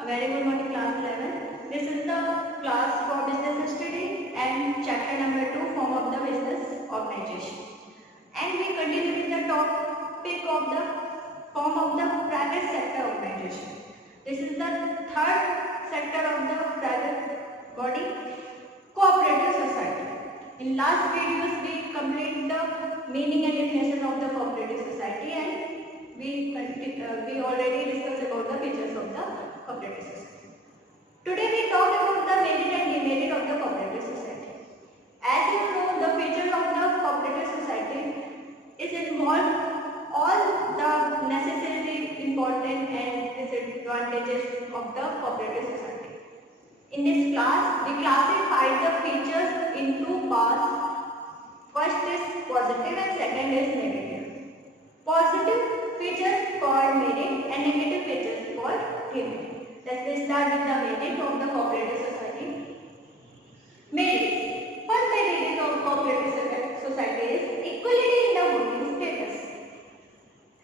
A very good morning, class 11. This is the class for business study and chapter number 2, form of the business organization. And we continue with the topic of the form of the private sector organization. This is the third sector of the private body, cooperative society. In last videos, we complete the meaning and definition of the cooperative society, and we already discussed about the features of the cooperative society. Today we talk about the merit and demerit of the cooperative society. As you know, the features of the cooperative society is involved all the necessarily important and disadvantages of the cooperative society. In this class, we classify the features in two parts. First is positive and second is negative. Positive features called merit and negative features called demerit. Let's start with the merit of the cooperative society. Merit. First merit of cooperative society is equality in the voting status.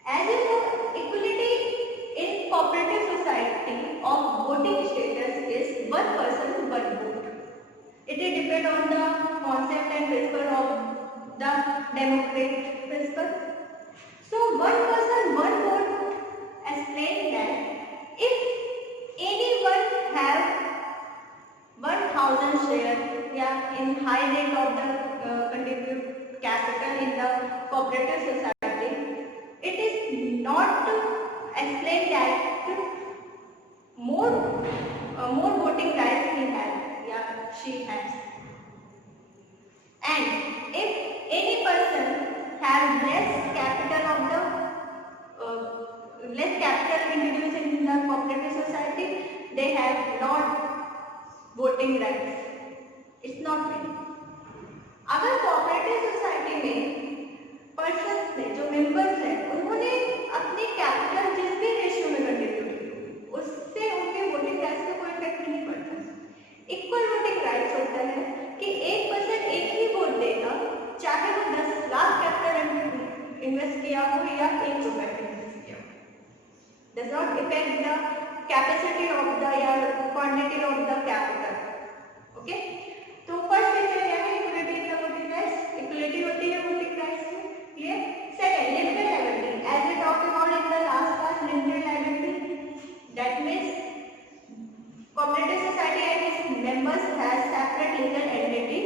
As you know, equality in cooperative society of voting status is one person, one vote. It is depend on the concept and principle of the democratic principle. So one person, one vote explains that if anyone have 1000 share in high rate of the contribute capital in the cooperative society, it is not explained that more voting rights he has, she has. And if any person has less capital introduced in the cooperative society, they have not voting rights. It's not fair. अगर cooperative society में persons ने जो members हैं उन्होंने अपनी capital जिस भी ratio में contribute की उससे उनके voting rights पे कोई effect नहीं पड़ता. Equal voting rights होता है कि एक person एक ही वोट देगा चाहे वो 10 लाख कैपिटल इन्वेस्ट किया हो या 1 रुपए इन्वेस्ट किया हो. Does not affect the capacity of the या quantity of the capital. Okay? तो फर्स्ट फीचर क्या है? Equality in the voting rights. इक्विलिटी होती है वोटिंग राइट्स में. Clear? Second, limited liability. As we talk about in the last class, limited liability. That means cooperative society and its members has separate legal entity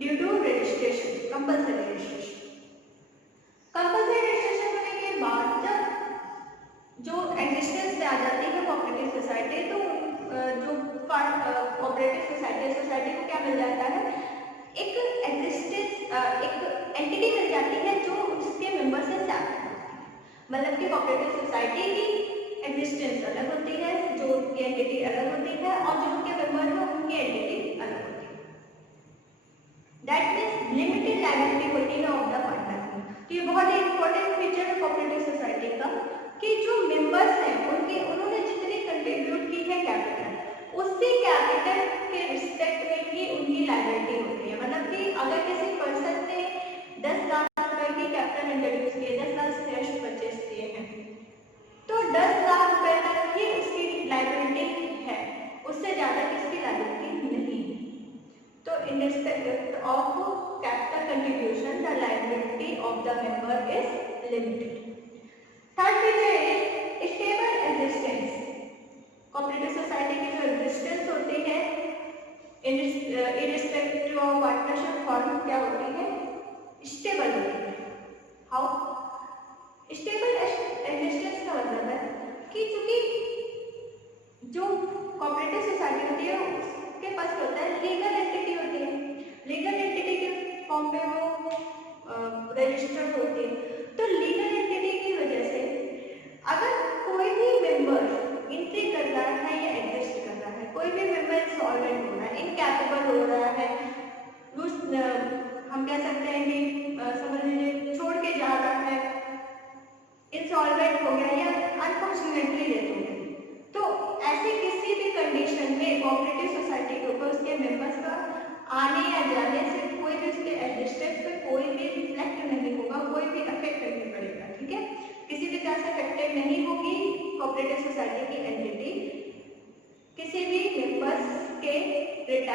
due to registration, compulsory registration. Compulsory registration होने के बाद जब जो existence में आ जाती है cooperative society, तो जो कोऑपरेटिव सोसाइटी को क्या मिल जाता है? एक एंटिटी मिल जाती है जो उसके मेंबर से सेपरेट होती है. मतलब कि कोऑपरेटिव सोसाइटी की एग्जिस्टेंस अलग होती है, जो उनकी एंटिटी अलग होती है, और जो उनके मेंबर हैं उनकी एंटिटी अलग होती है. दैट मीन्स लिमिटेड लायबिलिटी होती है ऑफ द पार्टनर. तो ये बहुत ही इंपॉर्टेंट फीचर है कोऑपरेटिव सोसाइटी का कि जो मेंबर्स हैं उन्होंने जितनी कंट्रीब्यूट की है कैपिटल, उसी कैपिटल के रिस्पेक्ट में ही उनकी लायबिलिटी होती है. मतलब कि अगर किसी पर्सन ने 10 लाख रुपए की कैपिटल इंट्रोड्यूस किए, 10 लाख शेयर्स परचेज किए हैं, तो 10 लाख रुपए तक ही उसकी लायबिलिटी है, उससे ज्यादा किसकी लायबिलिटी नहीं है. तो in respect of capital contribution the liability of the member is limited. Third feature is stable existence. Cooperative society की जो एग्जिस्टेंस होती है इररिस्पेक्टिव ऑफ पार्टनरशिप फॉर्म क्या होती है? स्टेबल होती है. हाउ? स्टेबल एग्जिस्टेंस का मतलब है कि चूंकि जो कोऑपरेटिव सोसाइटी होती है उसके पास क्या होता है? लीगल एंटिटी होती है. लीगल एंटिटी के फॉर्म पे वो रजिस्टर्ड होती है. तो लीगल एंटिटी की वजह से अगर कोई भी मेंबर एंट्री कर रहा है या एग्जिस्ट कर रहा है, कोई भी मेंबर इंसॉल्वेंट हो रहा है, इनकैपेबल हो रहा है, हम कह सकते हैं कि समझ लीजिए छोड़ के जा रहा है, इंसॉल्वेंट हो गया या अनफॉर्चुनेटली डेथ हो गई, तो ऐसी किसी भी कंडीशन में कोऑपरेटिव सोसाइटी के ऊपर उसके मेंबर्स का आने या जाने से कोई भी उसके एग्जिस्टेंस पे कोई भी रिफ्लेक्ट नहीं होगा, कोई भी अफेक्ट नहीं पड़ेगा. ठीक है? किसी भी तरह से अफेक्टेड नहीं होगी कोऑपरेटिव सोसाइटी की एंटिटी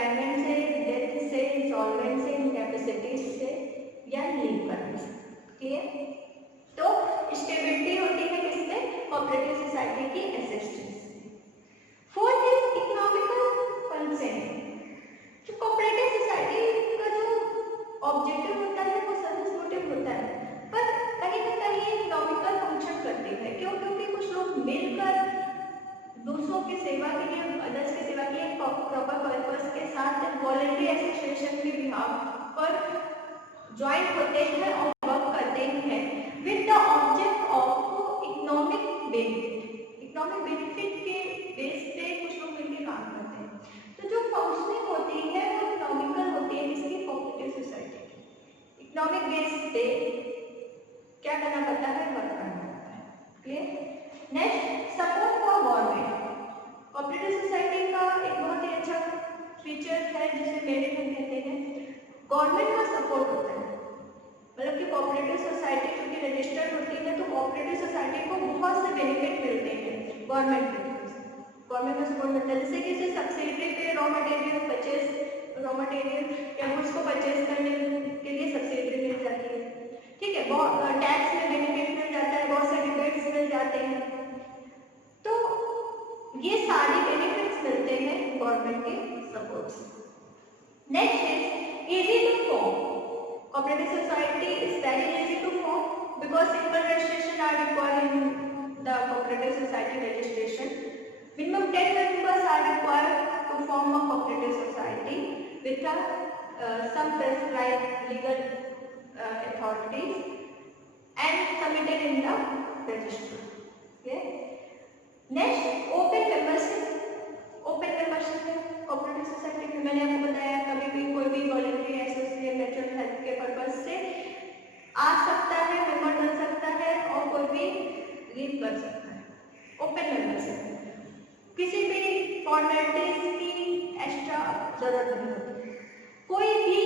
रिटायरमेंट से, डेथ से, इंसॉल्वेंट से, इनकैपेसिटी से या लीव करने से। क्लियर? तो स्टेबिलिटी होती है किससे? कोऑपरेटिव सोसाइटी की assets. Fourth is economical consent. जो कोऑपरेटिव सोसाइटी का जो ऑब्जेक्टिव होता है वो सर्विस मोटिव होता है, पर कहीं ना कहीं इकोनॉमिकल फंक्शन करती है। क्यों? क्योंकि कुछ लोग मिलकर दूसरों की सेवा के लिए, अदर्स की सेवा के लिए प्रॉपर पर्पस के साथ वॉलंटरी एसोसिएशन के बिहाफ पर ज्वाइन होते हैं और वर्क करते हैं with the object of economic benefit. Economic benefit के बेस पे कुछ लोग मिलकर काम करते हैं। तो जो फंक्शनिंग होती है वो इकोनॉमिकल होती है किसकी? कोऑपरेटिव सोसाइटी की। इकोनॉमिक बेस पे क्या करना पड़ता है? वर्क करना पड़ता है। Clear? Next, support for government. Cooperative society का एक बहुत ही अच्छा फीचर है जिसे मेरिट हम कहते हैं। गवर्नमेंट का सपोर्ट होता है, मतलब कि कोऑपरेटिव सोसाइटी क्योंकि रजिस्टर्ड होती है तो कोऑपरेटिव सोसाइटी को बहुत से बेनिफिट मिलते हैं गवर्नमेंट की तरफ से। गवर्नमेंट का सपोर्ट मिलता है, जैसे कि सब्सिडी पे रॉ मटेरियल या गुड्स को परचेज करने के लिए सब्सिडी मिल जाती है। ठीक है, बहुत टैक्स में बेनिफिट मिल जाता है, बहुत से रिबेट्स मिल जाते हैं। तो ये सारे बेनिफिट्स मिलते हैं गवर्नमेंट के सपोर्ट से। Next is easy to form. Cooperative society is very easy to form because simple registration are required in the cooperative society registration. Minimum 10 members are required to form a cooperative society with some prescribed legal authorities and submitted in the registry. Okay. Next, open membership। Open membership है cooperative society में। मैंने आपको बताया कभी भी कोई भी voluntary association natural health के पर्पस से आ सकता है, मेंबर बन सकता है और कोई भी लीव कर सकता है। ओपन मेंबरशिप किसी भी फॉर्मेलिटीज की एक्स्ट्रा जरूरत नहीं होती। कोई भी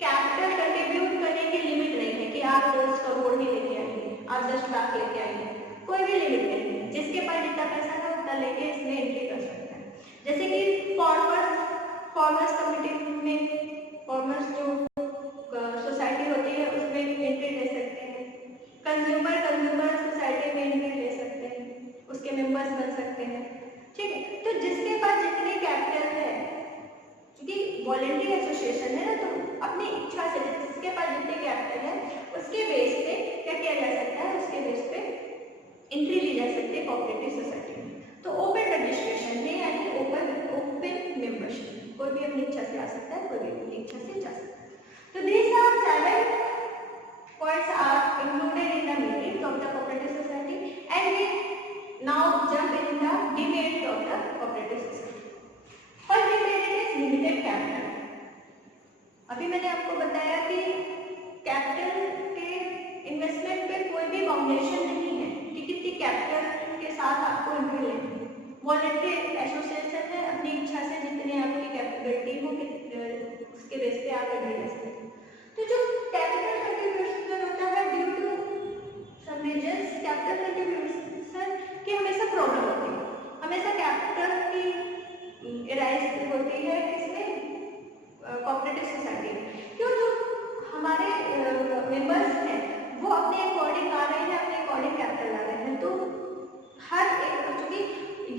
कैपिटल कंट्रीब्यूट करने की लिमिट नहीं है कि आप 10 करोड़ ही लेके आएंगे, आप 10 लाख लेके आएंगे, कोई भी लिमिट नहीं है। जिसके पास जितना पैसा है उतना लेके इसमें एंट्री कर सकता है। जैसे कि फार्मर्स कम्युनिटी में फार्मर्स जो सोसाइटी होती है उसमें एंट्री ले सकते हैं। कंज्यूमर सोसाइटी में एंट्री ले सकते हैं, उसके मेंबर्स बन सकते हैं। ठीक है, तो जिसके पास जितनी कैपिटल है, क्योंकि वॉलंटरी एसोसिएशन है ना, तो अपनी इच्छा से जिसके पास जितनी कैपिटल है उसके बेस पे क्या किया जा सकता है, उसके बेस पे एंट्री ली जा सकती है कोऑपरेटिव सोसाइटी में। तो ओपन रजिस्ट्रेशन है यानी ओपन मेंबरशिप, कोई भी अपनी इच्छा से आ सकता है, कोई भी अपनी इच्छा से जा सकता है। तो these are 7 points are included in the merits of the cooperative society and we now jump in the demerit of the cooperative society. First demerit is limited capital. अभी मैंने आपको बताया कि कैपिटल के इन्वेस्टमेंट पे कोई भी बाउंडेशन नहीं है कि कितनी कैपिटल के साथ आपको एंट्री लेनी है। वॉलंटरी एसोसिएशन है, अपनी इच्छा से जितनी आपकी कैपेबिलिटी हो उसके बेस पे आप एंट्री ले सकते हैं। तो जो कैपिटल कंट्रीब्यूशन होता है due to some reasons, capital contribution की हमेशा प्रॉब्लम होती है, हमेशा कैपिटल की राइज होती है किसमें? कोऑपरेटिव सोसाइटी में। क्यों? जो हमारे मेंबर्स हैं वो अपने अकॉर्डिंग आ रहे हैं, अपने अकॉर्डिंग कैपिटल ला रहे हैं। तो हर एक, क्योंकि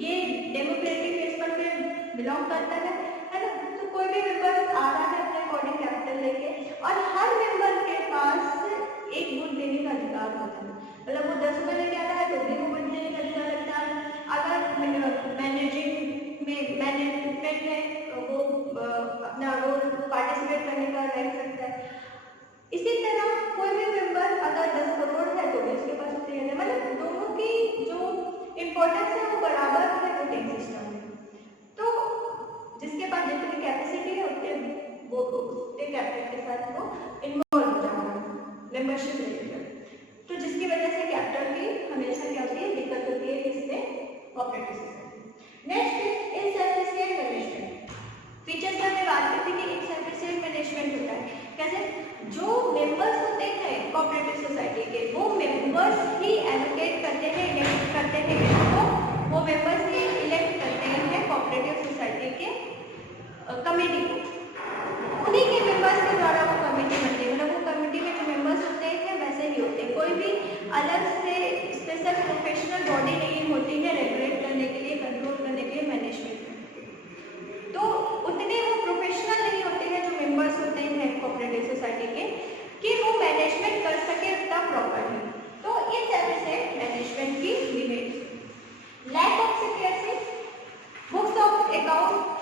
ये डेमोक्रेटिक प्रिंसिपल पे बिलोंग करता है ना, तो कोई भी मेंबर आ रहा है अपने अकॉर्डिंग कैपिटल लेके और हर मेंबर के पास एक वोट देने का अधिकार होता है। मतलब वो 10 रुपये लेके आ रहा है तो भी वो वोट देने का अधिकार लगता है। अगर मैनेजमेंट है वो अपना रोल पार्टिसिपेट करने का रह सकता है। इसी तरह कोई भी मेंबर अगर 10 करोड़ है तो भी उसके पास उतने हैं। मतलब दोनों की जो इम्पोर्टेंस है वो बराबर है वोटिंग सिस्टम में। तो जिसके पास जितनी कैपेसिटी है उतने कैपिटल के साथ वो इन्वॉल्व हो जाएगा मेंबरशिप लेकर। तो जिसकी वजह से कैपिटल की हमेशा क्या होती है? दिक्कत होती है किसमें? Cooperative society. Next is insufficient management. Features में हमने बात की थी कि इनसफिशिएंट मैनेजमेंट होता है कैसे? जो मेंबर्स होते हैं कोऑपरेटिव सोसाइटी के वो मेंबर्स ही एलोकेट करते हैं, इलेक्ट करते हैं, वो मेंबर्स ही इलेक्ट करते हैं कोऑपरेटिव सोसाइटी के कमेटी को, उन्हीं के मेंबर्स के द्वारा वो कमेटी बनती है। मतलब वो कमेटी में जो मेंबर्स होते हैं वैसे ही होते हैं, कोई भी अलग से स्पेशल प्रोफेशनल बॉडी नहीं होती है रेगुलेट करने के लिए, कंट्रोल करने के लिए मैनेजमेंट में। तो उतने वो प्रोफेशनल नहीं होते हैं जो मेंबर्स होते हैं कोऑपरेटिव सोसाइटी के, कि वो मैनेजमेंट कर सके उतना प्रॉपरली। तो इन तरह से मैनेजमेंट की limit, lack of security, books of account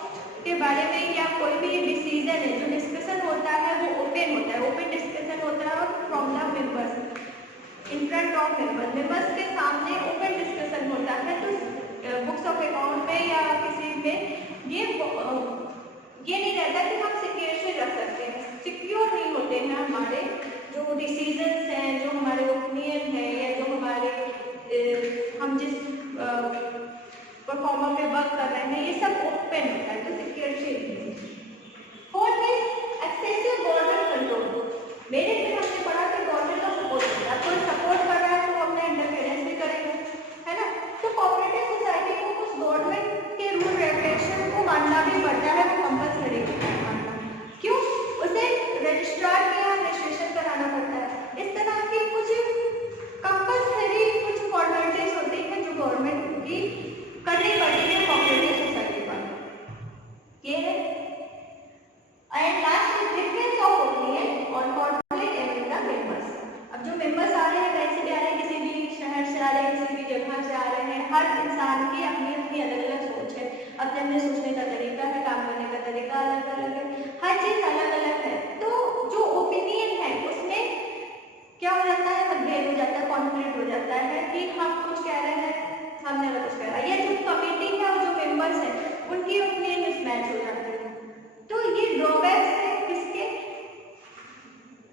के बारे में या कोई भी डिसीजन है जो डिस्कशन होता है वो ओपन होता है, ओपन डिस्कशन होता है from the members, in front of members, members के सामने ओपन डिस्कशन होता है। तो बुक्स ऑफ अकाउंट में या किसी में ये नहीं रहता कि हम सिक्योर से रख सकते हैं, सिक्योर नहीं होते हैं हमारे जो डिसीजंस हैं, जो हमारे ओपिनियन है, या जो हमारे हम जिस परफॉर्मर पे वर्क कर रहे हैं, ये सब ओपन होता है, तो सिक्योरिटी नहीं है। Fourth is excessive government control. मेरे में हमने पढ़ा कि गवर्नमेंट का सपोर्ट होता है, कोई सपोर्ट कर रहा है तो हमने इंटरफेरेंस भी करेंगे, है ना। तो कोऑपरेटिव सोसाइटी को कुछ गवर्नमेंट के रूल रेगुलेशन को मानना भी पड़ता है, वो कंपलसरी मानना। क्यों? उसे रजिस्ट्रार के यहाँ रजिस्ट्रेशन कराना पड़ता है। इस तरह की कुछ कंपलसरी कुछ फॉर्मेलिटीज होती हैं जो गवर्नमेंट की करनी पड़ती है कोऑपरेटिव सोसाइटी पर। ये है। And last is difference of opinion on conflict among the members. अब जो मेंबर्स आ रहे हैं कहीं से भी आ रहे हैं, किसी भी शहर से आ रहे हैं, किसी भी जगह से आ रहे हैं, हर इंसान की अपनी अपनी अलग अलग सोच है, अपने अपने सोचने का तरीका है, काम करने का तरीका अलग अलग है, हर चीज अलग अलग है। तो जो ओपिनियन है उसमें क्या हो जाता है, मतभेद हो जाता है, कॉन्फ्लिक्ट हो जाता है कि हम कुछ कह रहे हैं, सामने वाला कुछ कह रहा है, या जो कमेटी है और जो मेंबर्स हैं उनकी ओपिनियन मिसमैच हो जाती है। तो ये ड्रॉबैक्स है किसके,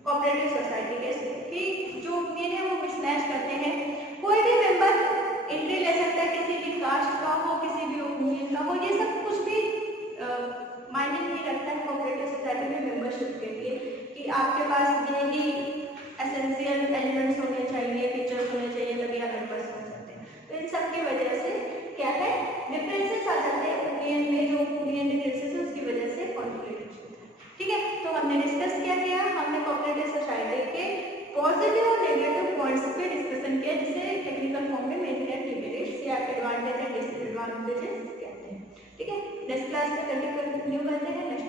कोऑपरेटिव सोसाइटी के, कि जो ओपिनियन है वो मिसमैच करते हैं। कोई भी मेंबर एंट्री ले सकता है, किसी भी कास्ट का हो, किसी भी ओपिनियन का हो, ये सब कुछ भी मायने नहीं रखता है कोऑपरेटिव सोसाइटी में मेंबरशिप के लिए, कि आपके पास ये ही एसेंशियल एलिमेंट्स होने चाहिए, फीचर्स होने चाहिए, तभी आप मेंबर्स बन सकते हैं। तो इन सब की वजह से क्या है, डिफरेंसेस आ जाते हैं ओपिनियन में, जो ओपिनियन डिफरेंसेस है उसकी वजह से कॉन्फ्लिक्ट होता है। ठीक है, तो हमने डिस्कस क्या किया, हमने कोऑपरेटिव सोसाइटी के पॉजिटिव और नेगेटिव पॉइंट्स पे डिस्कशन किया, जिसे टेक्निकल फॉर्म में मेरिट एंड डिमेरिट्स या एडवांटेज एंड डिसएडवांटेजेस कहते हैं। ठीक है, नेक्स्ट क्लास में कंटिन्यू करते हैं नेक्स्ट